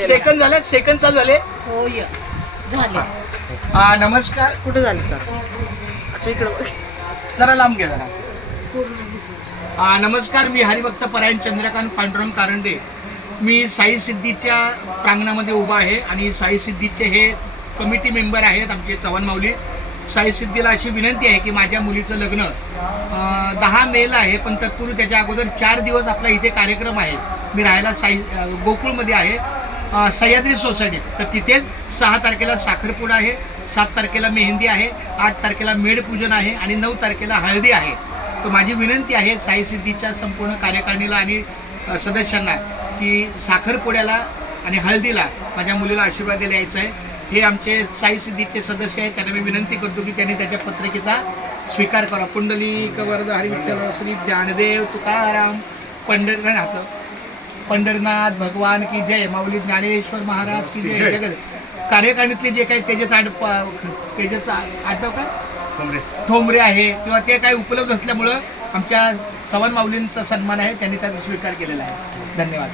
Second झाले, second चालू झाले. हो य झाले. नमस्कार. कुठे झाले सर? अच्छा इकडे बघ. जरा लांब घ्या जरा. पूर्ण दिसू. नमस्कार, मी हरिभक्त परायण चंद्रकांत पांडुरंग कारंडे. मी साई सिद्धीच्या प्रांगणामध्ये उभा आहे आणि साई सिद्धीचे हे कमिटी मेंबर आहेत आमचे चव्हाण माऊली. साई सिद्धीला अशी विनंती आहे की माझ्या मुलीचं लग्न 10 मेला आहे, पण तत्पूर्वी त्याच्या अगोदर 4 दिवस आपला इथे कार्यक्रम आहे. मी राहायला गोकुळमध्ये आहे, सह्याद्री सोसायटीत. तर तिथेच 6 तारखेला साखरपुडा आहे, 7 तारखेला मेहंदी आहे, 8 तारखेला मेढपूजन आहे आणि 9 तारखेला हळदी आहे. तर माझी विनंती आहे साई सिद्धीच्या संपूर्ण कार्यकारिणीला आणि सदस्यांना की साखरपुड्याला आणि हळदीला माझ्या मुलीला आशीर्वाद द्यायला यायचं आहे. हे आमचे साई सिद्धीचे सदस्य आहेत, त्यांना मी विनंती करतो की त्यांनी त्याच्या पत्रिकेचा स्वीकार करा. पुंडलिक वरद हरी विठ्ठल श्री ज्ञानदेव तुकाराम पंढरनाथ भगवान की जय. माऊली ज्ञानेश्वर महाराज की जय. जगत कार्यकारिणीतले जे काही तेजस आठव का ठोंबरे आहे किंवा ते काही उपलब्ध असल्यामुळं आमच्या चव्हाण माऊलींचा सन्मान आहे, त्यांनी त्याचा स्वीकार केलेला आहे. धन्यवाद.